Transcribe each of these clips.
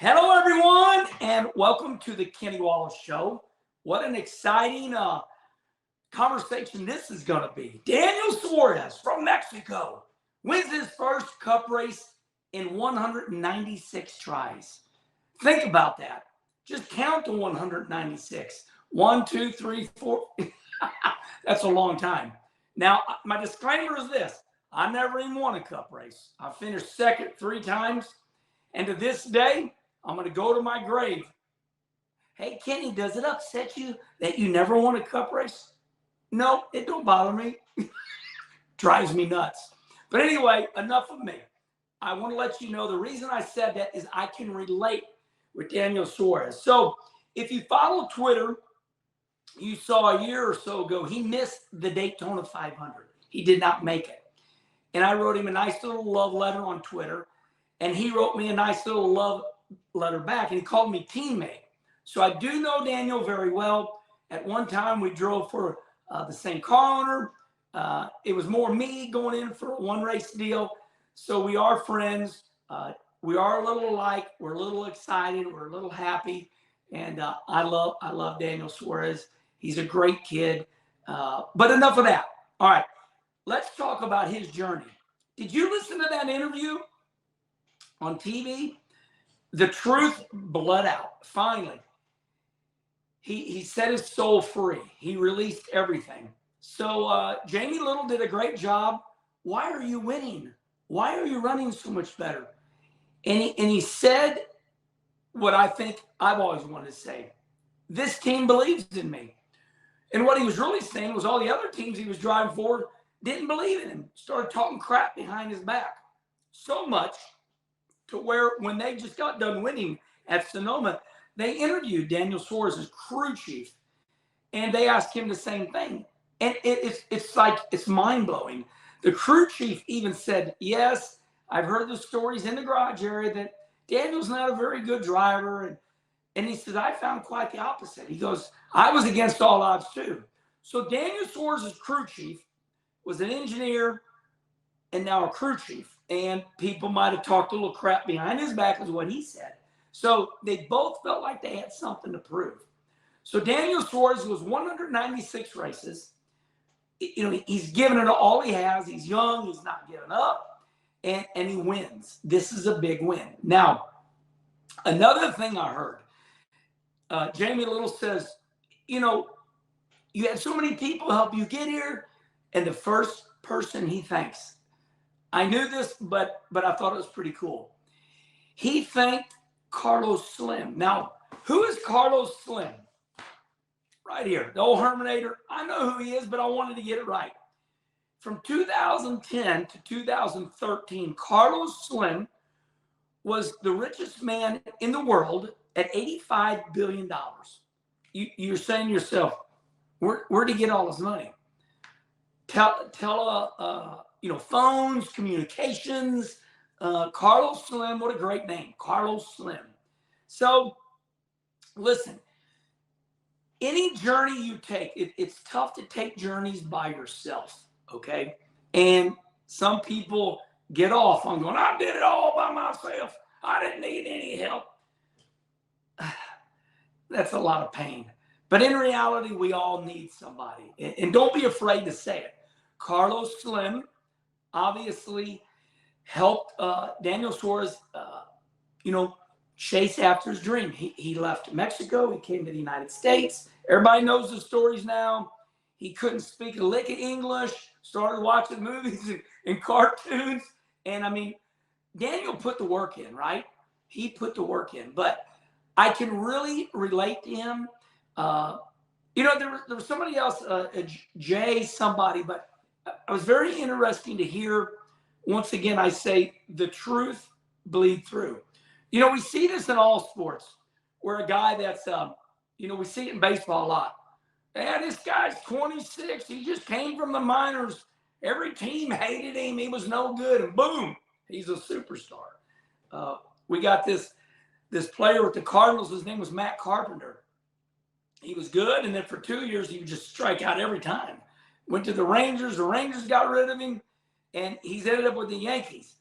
Hello, everyone, and welcome to the Kenny Wallace Show. What an exciting conversation this is going to be. Daniel Suarez from Mexico wins his first Cup race in 196 tries. Think about that. Just count to 196. 1, 2, 3, 4. That's a long time. Now, my disclaimer is this. I never even won a Cup race. I finished second 3 times, and to this day, I'm going to go to my grave. Hey, Kenny, does it upset you that you never won a Cup race? No, it don't bother me. Drives me nuts. But anyway, enough of me. I want to let you know the reason I said that is I can relate with Daniel Suarez. So if you follow Twitter, you saw a year or so ago, he missed the Daytona 500. He did not make it. And I wrote him a nice little love letter on Twitter. And he wrote me a nice little love letter back, and he called me teammate. So I do know Daniel very well. At one time, we drove for the same car owner. It was more me going in for a one race deal. So we are friends. We are a little alike. We're a little excited. We're a little happy. And I love Daniel Suarez. He's a great kid. But enough of that. All right, let's talk about his journey. Did you listen to that interview on TV? The truth bled out. Finally, he set his soul free. He released everything. So Jamie Little did a great job. Why are you winning? Why are you running so much better? And he said what I think I've always wanted to say. This team believes in me. And what he was really saying was all the other teams he was driving for didn't believe in him. Started talking crap behind his back. So much to where when they just got done winning at Sonoma, they interviewed Daniel Suarez's crew chief, and they asked him the same thing. And it's mind-blowing. The crew chief even said, yes, I've heard the stories in the garage area that Daniel's not a very good driver. And he said, I found quite the opposite. He goes, I was against all odds too. So Daniel Suarez's crew chief was an engineer and now a crew chief. And people might have talked a little crap behind his back is what he said. So they both felt like they had something to prove. So Daniel Suarez was 196 races. You know, he's given it all he has. He's young. He's not giving up. And he wins. This is a big win. Now, another thing I heard, Jamie Little says, you know, you had so many people help you get here. And the first person he thanks, I knew this, but I thought it was pretty cool. He thanked Carlos Slim. Now, who is Carlos Slim? Right here, the old Herminator. I know who he is, but I wanted to get it right. From 2010 to 2013, Carlos Slim was the richest man in the world at $85 billion. You're saying to yourself, where'd he get all his money? Phones, communications. Carlos Slim, what a great name, Carlos Slim. So, listen, any journey you take, it's tough to take journeys by yourself, okay? And some people get off on going, I did it all by myself. I didn't need any help. That's a lot of pain. But in reality, we all need somebody. And don't be afraid to say it. Carlos Slim obviously helped Daniel Suarez, chase after his dream. He left Mexico. He came to the United States. Everybody knows the stories now. He couldn't speak a lick of English, started watching movies and cartoons. And, I mean, Daniel put the work in, right? He put the work in. But I can really relate to him. There was somebody else, Jay somebody, but it was very interesting to hear. Once again, I say the truth bleed through. You know, we see this in all sports where a guy that's, we see it in baseball a lot. Yeah, this guy's 26. He just came from the minors. Every team hated him. He was no good. And boom, he's a superstar. We got this player with the Cardinals. His name was Matt Carpenter. He was good. And then for 2 years, he would just strike out every time. Went to the Rangers. The Rangers got rid of him. And he's ended up with the Yankees.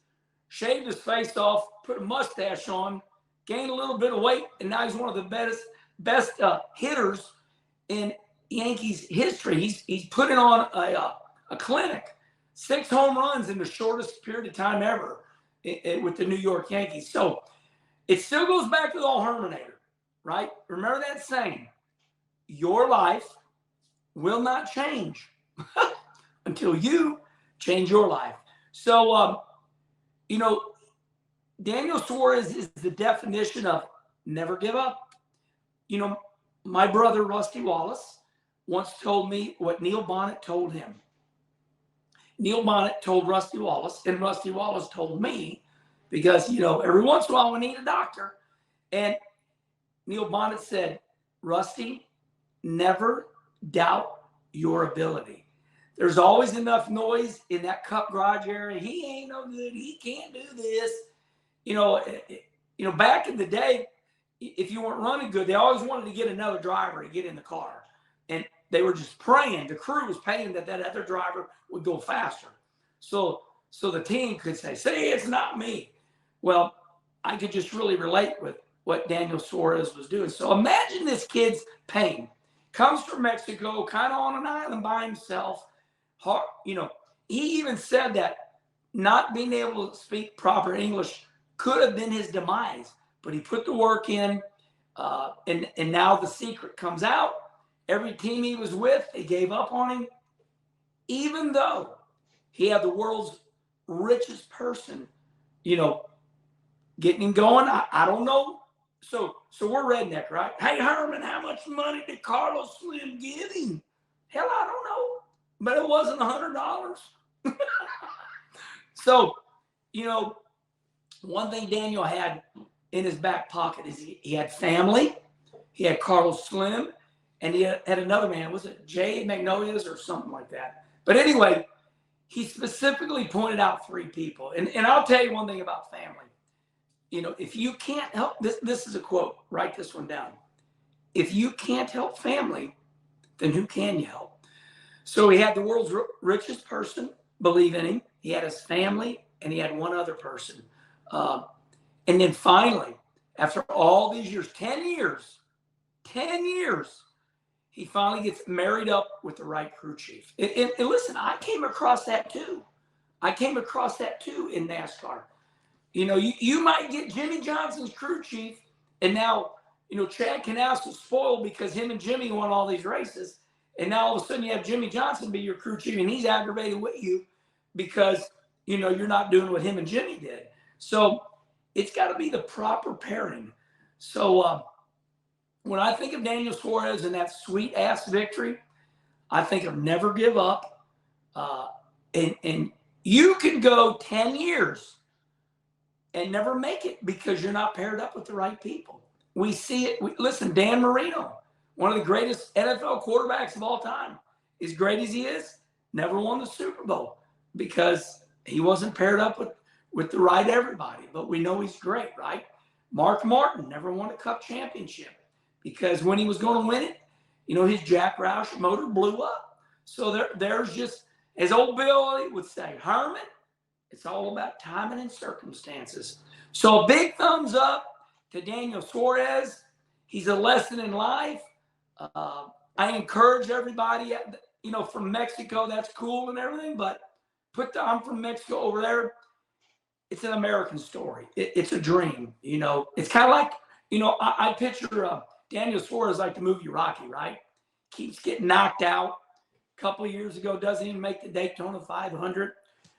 Shaved his face off, put a mustache on, gained a little bit of weight, and now he's one of the best hitters in Yankees history. He's putting on a clinic, 6 home runs in the shortest period of time ever with the New York Yankees. So it still goes back to the old Herminator, right? Remember that saying, your life will not change until you change your life. So, Daniel Suarez is the definition of never give up. My brother, Rusty Wallace, once told me what Neil Bonnet told him. Neil Bonnet told Rusty Wallace, and Rusty Wallace told me, because, every once in a while we need a doctor. And Neil Bonnet said, Rusty, never doubt your ability. There's always enough noise in that Cup garage area. He ain't no good. He can't do this. Back in the day, if you weren't running good, they always wanted to get another driver to get in the car. And they were just praying. The crew was praying that other driver would go faster. So the team could say, see, it's not me. Well, I could just really relate with what Daniel Suarez was doing. So imagine this kid's pain. Comes from Mexico, kind of on an island by himself. He even said that not being able to speak proper English could have been his demise, but he put the work in, and now the secret comes out. Every team he was with, they gave up on him, even though he had the world's richest person, getting him going. I don't know. So we're redneck, right? Hey, Herman, how much money did Carlos Slim give him? Hell, I don't know. But it wasn't $100. So, one thing Daniel had in his back pocket is he had family. He had Carlos Slim, and he had another man. Was it Jay Magnolias or something like that? But anyway, he specifically pointed out 3 people. And I'll tell you one thing about family. If you can't help, this is a quote, write this one down. If you can't help family, then who can you help? So he had the world's richest person believe in him. He had his family, and he had one other person. And then finally, after all these years, 10 years, he finally gets married up with the right crew chief. And listen, I came across that too. in NASCAR. You might get Jimmy Johnson's crew chief, and now, Chad Knaus was spoiled because him and Jimmy won all these races. And now all of a sudden you have Jimmy Johnson be your crew chief, and he's aggravated with you because, you're not doing what him and Jimmy did. So it's got to be the proper pairing. So when I think of Daniel Suarez and that sweet-ass victory, I think of never give up. And you can go 10 years and never make it because you're not paired up with the right people. We see it. Listen, Dan Marino, one of the greatest NFL quarterbacks of all time, as great as he is, never won the Super Bowl because he wasn't paired up with the right everybody. But we know he's great, right? Mark Martin never won a Cup championship because when he was going to win it, his Jack Roush motor blew up. So there's just, as old Bill would say, Herman, it's all about timing and circumstances. So a big thumbs up to Daniel Suarez. He's a lesson in life. I encourage everybody, from Mexico, that's cool and everything, but I'm from Mexico over there. It's an American story. It's a dream, It's kind of like, I picture Daniel Suarez like the movie Rocky, right? Keeps getting knocked out. A couple of years ago, doesn't even make the Daytona 500.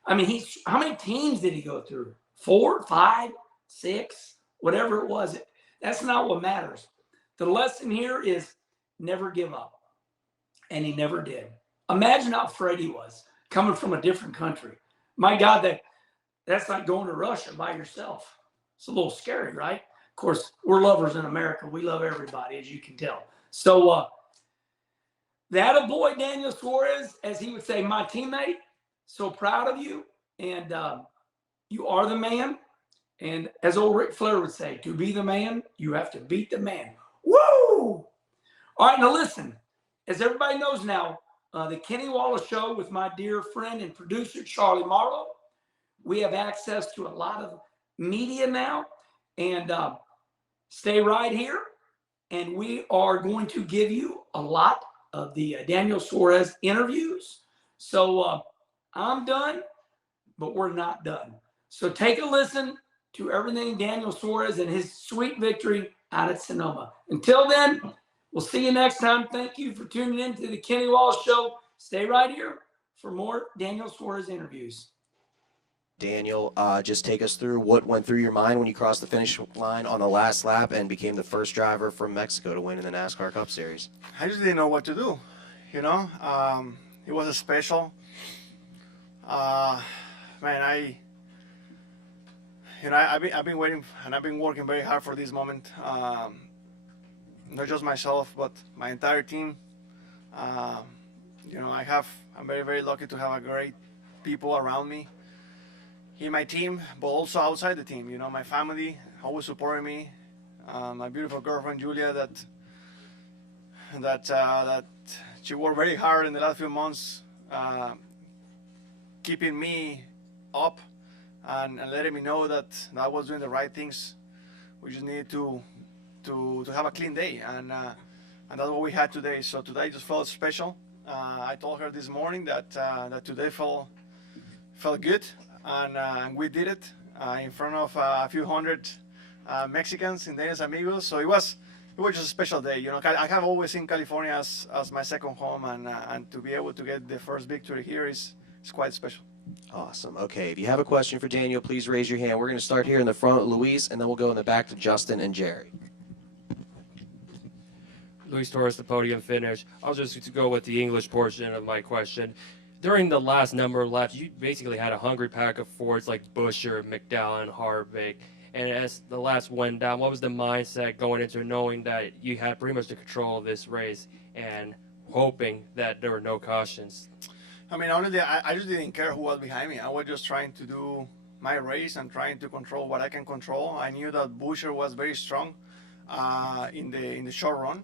I mean, how many teams did he go through? 4, 5, 6, whatever it was. That's not what matters. The lesson here is never give up. And he never did. Imagine how afraid he was coming from a different country. My God, that's like going to Russia by yourself. It's a little scary, right? Of course, we're lovers in America. We love everybody, as you can tell. So that a boy, Daniel Suarez, as he would say, my teammate, so proud of you. And you are the man. And as old Ric Flair would say, to be the man, you have to beat the man. Woo! All right, now listen. As everybody knows now, the Kenny Wallace Show with my dear friend and producer, Charlie Marlowe. We have access to a lot of media now. And Stay right here, and we are going to give you a lot of the Daniel Suarez interviews. So I'm done, but we're not done. So take a listen to everything Daniel Suarez and his sweet victory out at Sonoma. Until then, we'll see you next time. Thank you for tuning in to the Kenny Wallace Show. Stay right here for more Daniel Suarez interviews. Daniel, just take us through what went through your mind when you crossed the finish line on the last lap and became the first driver from Mexico to win in the NASCAR Cup Series. I just didn't know what to do, you know. It was a special. Man, I've been waiting and I've been working very hard for this moment. Not just myself, but my entire team. You know, I'm very, very lucky to have a great people around me in my team, but also outside the team. You know, my family always supporting me. My beautiful girlfriend Julia, that she worked very hard in the last few months, keeping me up and letting me know that I was doing the right things. We just needed to have a clean day, and that's what we had today. So today just felt special. I told her this morning that today felt good, and we did it in front of a few hundred Mexicans in Daniel Amigos. So it was just a special day. You know, I have always seen California as my second home, and to be able to get the first victory here is quite special. Awesome. Okay, if you have a question for Daniel, please raise your hand. We're going to start here in the front with Luis, and then we'll go in the back to Justin and Jerry. Luis Torres, the podium finish. I'll just go with the English portion of my question. During the last number of laps, you basically had a hungry pack of Fords like Buescher, McDowell, Harvick. And as the laps went down, what was the mindset going into knowing that you had pretty much the control of this race and hoping that there were no cautions? I mean, honestly, I just didn't care who was behind me. I was just trying to do my race and trying to control what I can control. I knew that Buescher was very strong in the short run,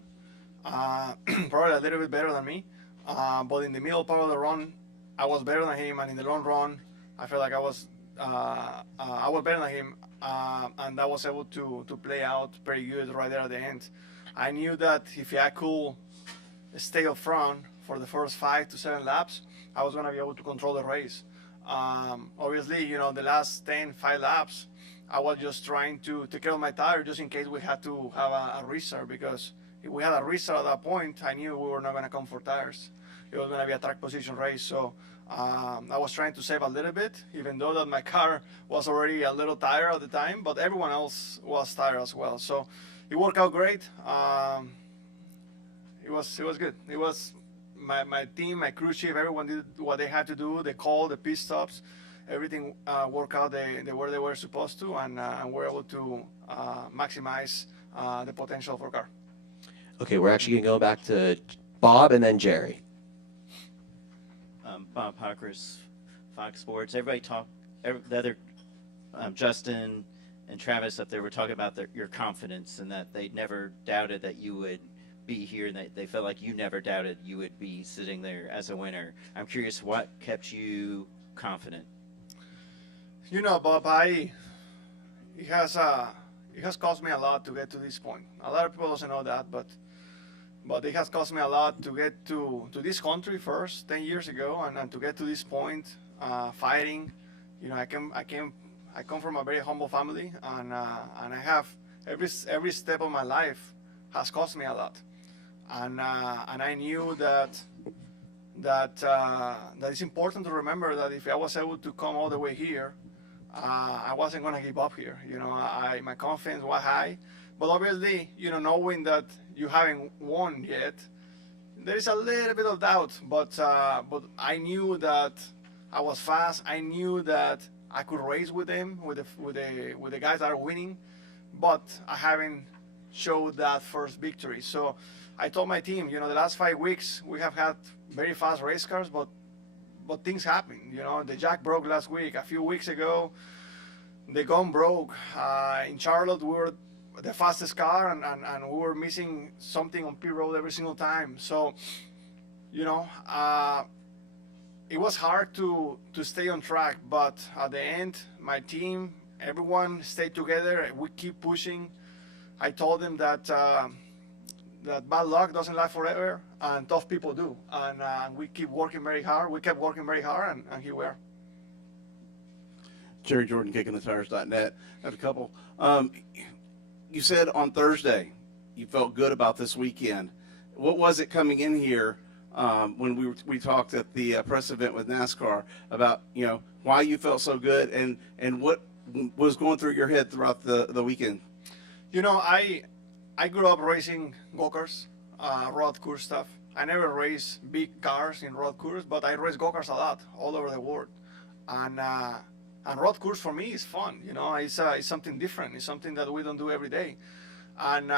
probably a little bit better than me. But in the middle part of the run, I was better than him, and in the long run, I felt like I was better than him, and I was able to play out pretty good right there at the end. I knew that if I could stay up front for the first 5 to 7 laps, I was going to be able to control the race. Obviously, you know, the last 5 laps, I was just trying to take care of my tire just in case we had to have a restart, because if we had a restart at that point, I knew we were not going to come for tires. It was going to be a track position race. So I was trying to save a little bit, even though that my car was already a little tired at the time, but everyone else was tired as well. So it worked out great. It was good. It was my team, my crew chief, everyone did what they had to do. They called the pit stops, everything worked out the way they were supposed to, and we're able to maximize the potential for car. Okay, we're actually going to go back to Bob and then Jerry. Bob Hockers, Fox Sports. Everybody the other Justin and Travis up there were talking about your confidence, and that they never doubted that you would be here, and they felt like you never doubted you would be sitting there as a winner. I'm curious, what kept you confident? You know, Bob, it has cost me a lot to get to this point. A lot of people doesn't know that, but it has cost me a lot to get to this country first 10 years ago, and to get to this point, fighting. You know, I come from a very humble family, and I have every step of my life has cost me a lot, and I knew that it's important to remember that if I was able to come all the way here, I wasn't going to give up here. You know, my confidence was high, but obviously, you know, knowing that you haven't won yet, there is a little bit of doubt. But I knew that I was fast. I knew that I could race with them, with the guys that are winning, but I haven't showed that first victory. So I told my team, you know, the last 5 weeks we have had very fast race cars, but things happen. You know, the jack broke last week. A few weeks ago, the gun broke. In Charlotte, we were the fastest car, and we were missing something on pit road every single time. So, you know, it was hard to stay on track, but at the end, my team, everyone stayed together. We keep pushing. I told him that that bad luck doesn't last forever, and tough people do. And we keep working very hard. We kept working very hard, and here we are. Jerry Jordan, KickingTheTires.net. I have a couple. You said on Thursday you felt good about this weekend. What was it coming in here when we talked at the press event with NASCAR about why you felt so good and what was going through your head throughout the weekend? I grew up racing go-karts, road course stuff. I never raced big cars in road course, but I race go-karts a lot all over the world. And road course for me is fun. It's something different. It's something that we don't do every day. And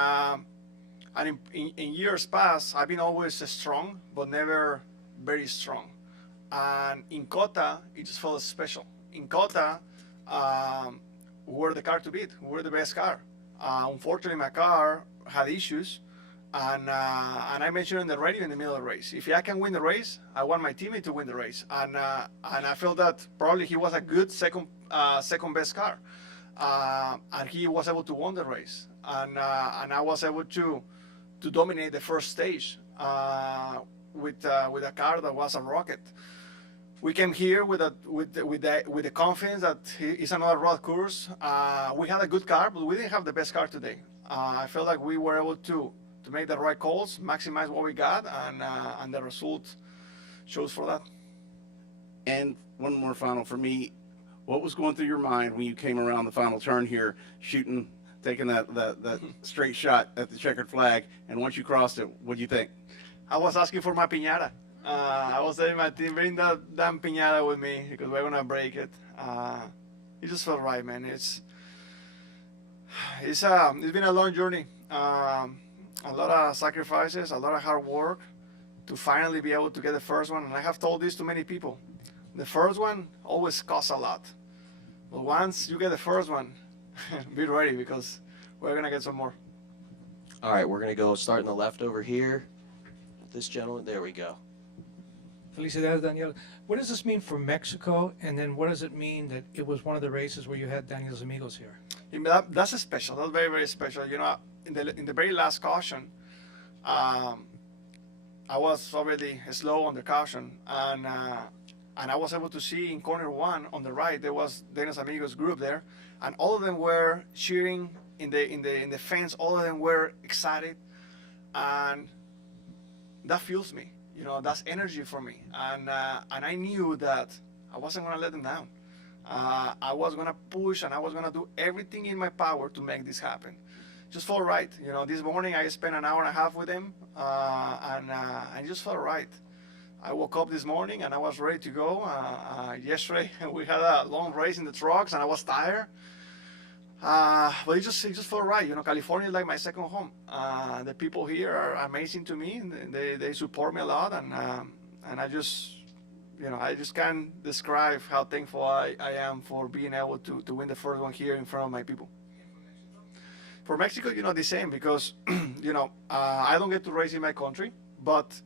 in years past, I've been always strong, but never very strong. And in COTA, it just felt special. In COTA, we were the car to beat. We were the best car. Unfortunately, my car had issues, and I mentioned in the radio in the middle of the race, if I can win the race, I want my teammate to win the race. And I felt that probably he was a good second best car, and he was able to win the race. And I was able to dominate the first stage with a car that was a rocket. We came here with the confidence that it's another road course. We had a good car, but we didn't have the best car today. I felt like we were able to make the right calls, maximize what we got, and the result shows for that. And one more final for me. What was going through your mind when you came around the final turn here, taking that straight shot at the checkered flag, and once you crossed it, what did you think? I was asking for my piñata. I was telling my team, bring that damn piñata with me because we're gonna break it. It just felt right, man. It's been a long journey. A lot of sacrifices, a lot of hard work to finally be able to get the first one. And I have told this to many people. The first one always costs a lot. But once you get the first one, be ready because we're gonna get some more. All right, we're going to go start in the left over here. This gentleman, there we go. Felicidades, Daniel. What does this mean for Mexico? And then what does it mean that it was one of the races where you had Daniel's amigos here? That's special. That's very, very special. In the very last caution, I was already slow on the caution, and I was able to see in corner one on the right there was Daniel's amigos group there, and all of them were cheering in the fence. All of them were excited, and that fuels me. That's energy for me, and I knew that I wasn't gonna let them down. I was gonna push, and I was gonna do everything in my power to make this happen. Just felt right. This morning I spent an hour and a half with them, and it just felt right. I woke up this morning and I was ready to go. Yesterday we had a long race in the trucks, and I was tired. But it just felt right. California is like my second home. The people here are amazing to me. They support me a lot, and I just can't describe how thankful I am for being able to win the first one here in front of my people. For Mexico, the same, because I don't get to race in my country, but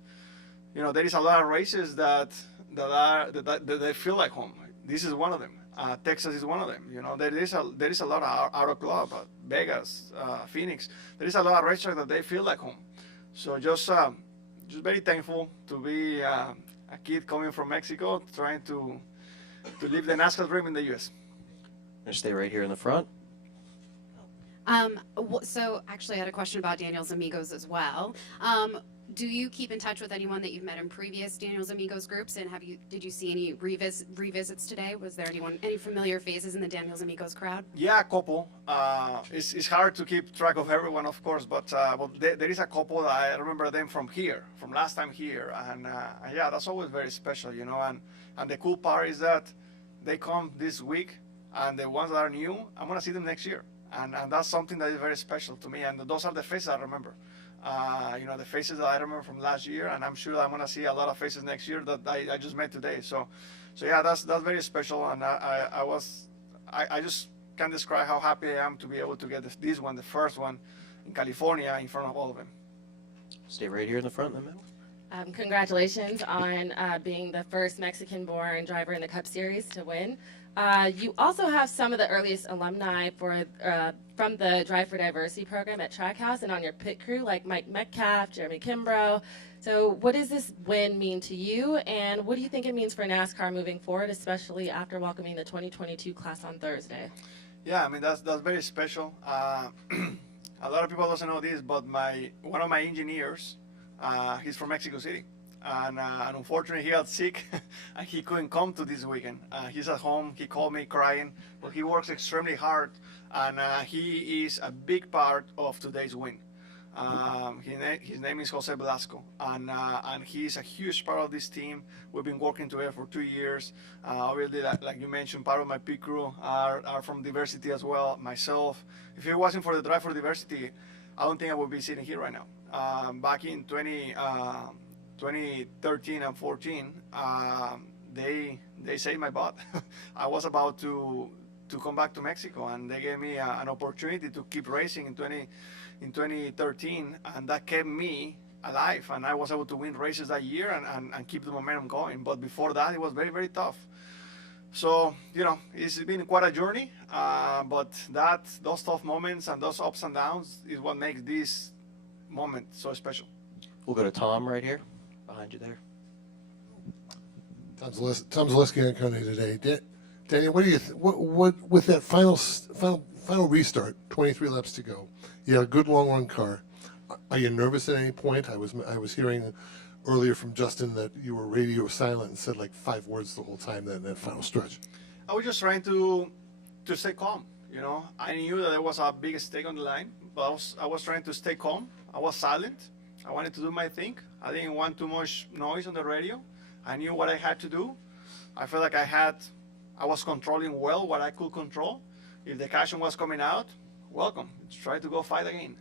there is a lot of races that they feel like home. This is one of them. Texas is one of them. There is a lot of out of club, Vegas, Phoenix. There is a lot of racetracks that they feel like home. So just very thankful to be a kid coming from Mexico, trying to live the NASCAR dream in the U.S. I'm going to stay right here in the front. So actually I had a question about Daniel's Amigos as well. Do you keep in touch with anyone that you've met in previous Daniel's Amigos groups, and did you see any revisits today? Was there any familiar faces in the Daniel's Amigos crowd? Yeah, a couple. It's hard to keep track of everyone, of course, but there is a couple that I remember them from last time here, and yeah, that's always very special, and the cool part is that they come this week, and the ones that are new, I'm gonna see them next year, and that's something that is very special to me, and those are the faces I remember. The faces that I remember from last year, and I'm sure that I'm gonna see a lot of faces next year that I just met today. So yeah, that's very special, and I just can't describe how happy I am to be able to get this one, the first one in California, in front of all of them. Stay right here in the front, in the middle. Congratulations on being the first Mexican-born driver in the Cup Series to win. You also have some of the earliest alumni from the Drive for Diversity program at Trackhouse and on your pit crew, like Mike Metcalf, Jeremy Kimbrough. So what does this win mean to you, and what do you think it means for NASCAR moving forward, especially after welcoming the 2022 class on Thursday? Yeah, I mean that's very special. A lot of people doesn't know this, but one of my engineers, he's from Mexico City, and unfortunately he got sick and he couldn't come to this weekend. He's at home. He called me crying, but he works extremely hard, and he is a big part of today's win. His name is Jose Velasco, and he's a huge part of this team. We've been working together for 2 years. Obviously, like you mentioned, part of my pit crew are from diversity as well. Myself, if it wasn't for the Drive for Diversity, I don't think I would be sitting here right now. Back in 2013 and 14, they saved my butt. I was about to come back to Mexico, and they gave me an opportunity to keep racing in 2013, and that kept me alive, and I was able to win races that year and keep the momentum going. But before that, it was very, very tough. So, it's been quite a journey, but those tough moments and those ups and downs is what makes this moment so special. We'll go to Tom right here, behind you there. Tom Zaleski on Coney today. Daniel, what do you what with that final restart, 23 laps to go? You had a good long run car. Are you nervous at any point? I was hearing earlier from Justin that you were radio silent and said like 5 words the whole time in that final stretch. I was just trying to stay calm. I knew that there was a big stake on the line, but I was trying to stay calm. I was silent. I wanted to do my thing. I didn't want too much noise on the radio. I knew what I had to do. I felt like I was controlling well what I could control. If the caution was coming out, welcome. Try to go fight again.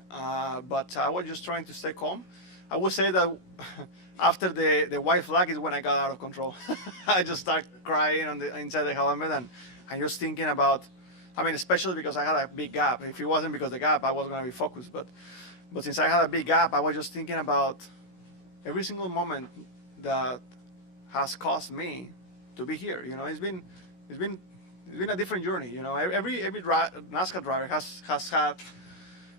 But I was just trying to stay calm. I would say that after the white flag is when I got out of control. I just started crying inside the helmet and just thinking about, especially because I had a big gap. If it wasn't because of the gap, I wasn't going to be focused. But since I had a big gap, I was just thinking about every single moment that has caused me to be here. It's been a different journey. Every NASCAR driver has had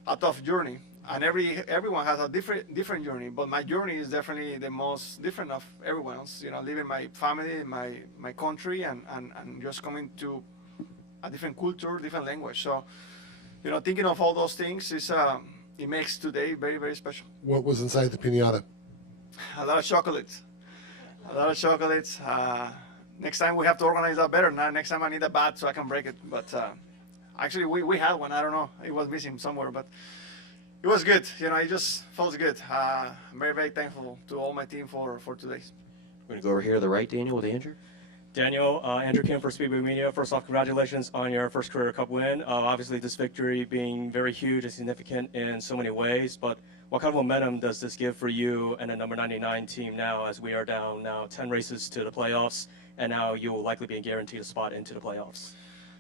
a tough journey, and everyone has a different journey. But my journey is definitely the most different of everyone else. Leaving my family, my country, and just coming to a different culture, different language. So, thinking of all those things it makes today very, very special. What was inside the piñata? A lot of chocolates. Next time we have to organize that better. Next time I need a bat so I can break it. But actually, we had one. I don't know. It was missing somewhere, but it was good. It just felt good. I'm very, very thankful to all my team for today. We're going to go over here to the right, Daniel, with Andrew. Daniel, Andrew Kim for Speedway Media. First off, congratulations on your first career Cup win. Obviously, this victory being very huge and significant in so many ways, but what kind of momentum does this give for you and the number 99 team now, as we are down now 10 races to the playoffs, and now you will likely be guaranteed a spot into the playoffs?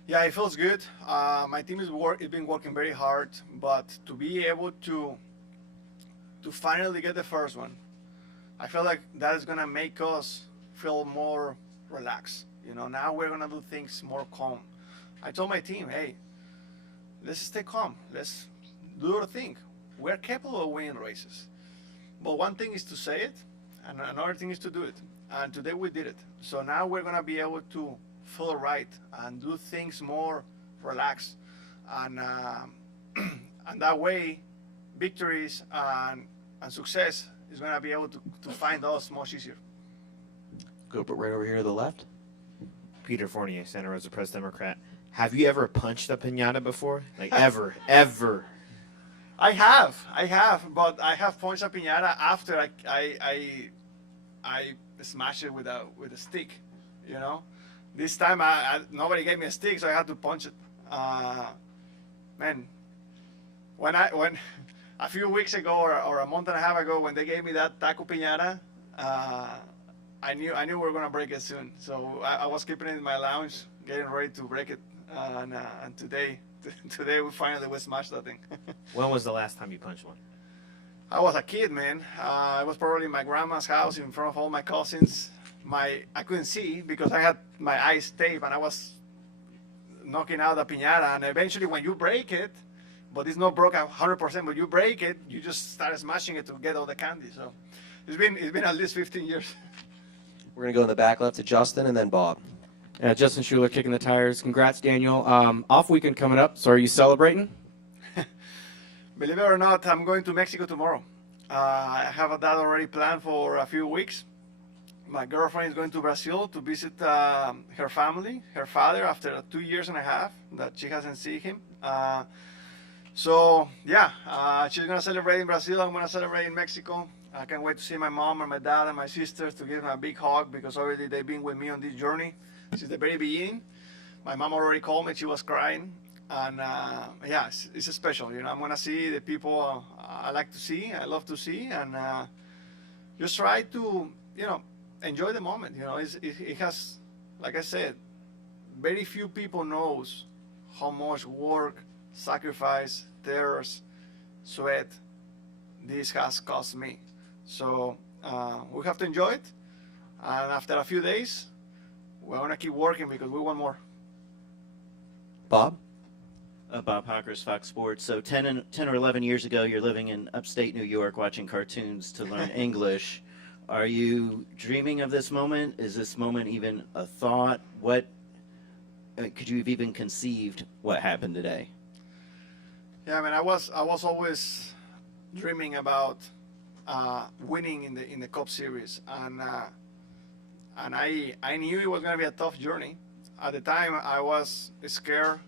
Yeah, it feels good. My team has been working very hard, but to be able to finally get the first one, I feel like that is gonna make us feel more relaxed. Now we're gonna do things more calm. I told my team, hey, let's stay calm. Let's do our thing. We're capable of winning races. But one thing is to say it, and another thing is to do it. And today we did it. So now we're gonna be able to feel right and do things more relaxed. And and that way, victories and success is gonna be able to find us much easier. Go right over here to the left. Peter Fournier, Santa Rosa Press Democrat. Have you ever punched a piñata before? Like ever? I have, but I have punched a piñata after I smashed it with a stick. This time nobody gave me a stick, so I had to punch it. Man, when a few weeks ago or a month and a half ago, when they gave me that taco piñata, I knew we were gonna break it soon. So I was keeping it in my lounge, getting ready to break it. And today we finally smashed that thing. When was the last time you punched one? I was a kid, man. I was probably in my grandma's house in front of all my cousins. I couldn't see because I had my eyes taped, and I was knocking out the piñata, and eventually when you break it, but it's not broke 100%, but you break it, you just start smashing it to get all the candy. So it's been at least 15 years. We're going to go in the back left to Justin and then Bob. Justin Schuler kicking the tires. Congrats, Daniel. Off weekend coming up, so are you celebrating? Believe it or not, I'm going to Mexico tomorrow. I have that already planned for a few weeks. My girlfriend is going to Brazil to visit her family, her father, after 2 years and a half that she hasn't seen him. So yeah, she's gonna celebrate in Brazil. I'm gonna celebrate in Mexico. I can't wait to see my mom and my dad and my sisters, to give them a big hug, because already they've been with me on this journey since the very beginning. My mom already called me; she was crying, and yeah, it's special. You know, I'm gonna see the people I like to see, I love to see, and just try to, you know, enjoy the moment. You know, it has, like I said, very few people knows how much work, sacrifice, tears, sweat this has cost me. So we have to enjoy it, and after a few days we're gonna keep working because we want more. Bob? Bob Hockers, Fox Sports. So 10 or 11 years ago, you're living in upstate New York watching cartoons to learn English. Are you dreaming of this moment? Is this moment even a thought? What could you have even conceived what happened today? Yeah, I mean, I was always dreaming about winning in the Cup Series, and I knew it was gonna be a tough journey. At the time, I was scared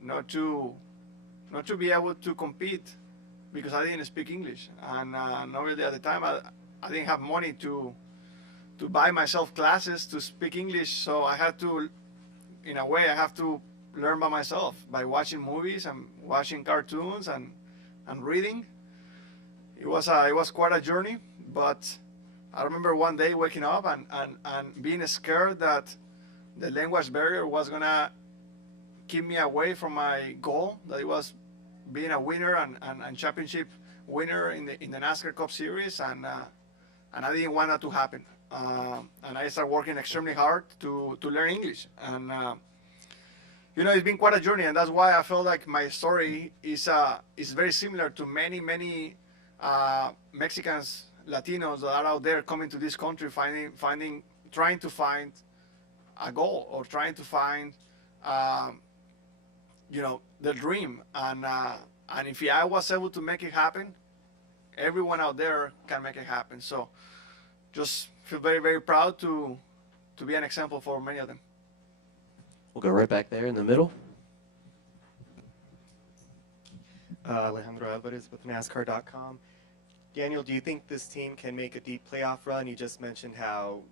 not to be able to compete because I didn't speak English, and not really at the time I didn't have money to buy myself classes to speak English, so I had to, in a way, I have to learn by myself, by watching movies and watching cartoons and reading. It was quite a journey, but I remember one day waking up and being scared that the language barrier was gonna keep me away from my goal, that it was being a winner and championship winner in the NASCAR Cup Series, and I didn't want that to happen. And I started working extremely hard to learn English, and you know, it's been quite a journey, and that's why I feel like my story is very similar to many Mexicans, Latinos that are out there coming to this country, trying to find a goal, or trying to find you know, the dream. And if I was able to make it happen, everyone out there can make it happen. So just feel very, very proud to be an example for many of them. We'll go right back there in the middle. Alejandro Alvarez with NASCAR.com. Daniel, do you think this team can make a deep playoff run? You just mentioned how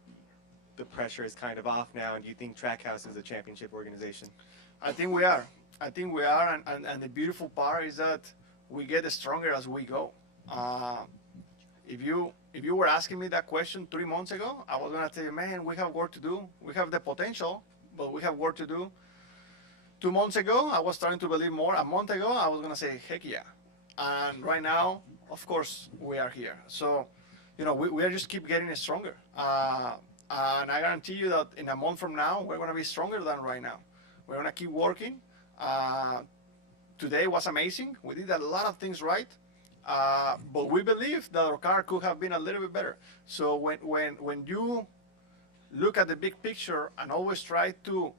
the pressure is kind of off now, and do you think Trackhouse is a championship organization? I think we are. And the beautiful part is that we get stronger as we go. If you were asking me that question 3 months ago, I was gonna tell you, man, we have work to do. We have the potential, but we have work to do. 2 months ago, I was starting to believe more. A month ago, I was gonna say, heck yeah. And right now, of course, we are here. So, you know, we are just keep getting stronger. And I guarantee you that in a month from now, we're gonna be stronger than right now. We're gonna keep working. Today was amazing. We did a lot of things right. But we believe that our car could have been a little bit better. So when you look at the big picture and always try to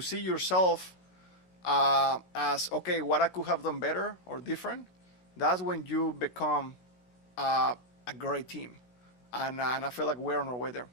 see yourself as, okay, what I could have done better or different, that's when you become a great team. And I feel like we're on our way there.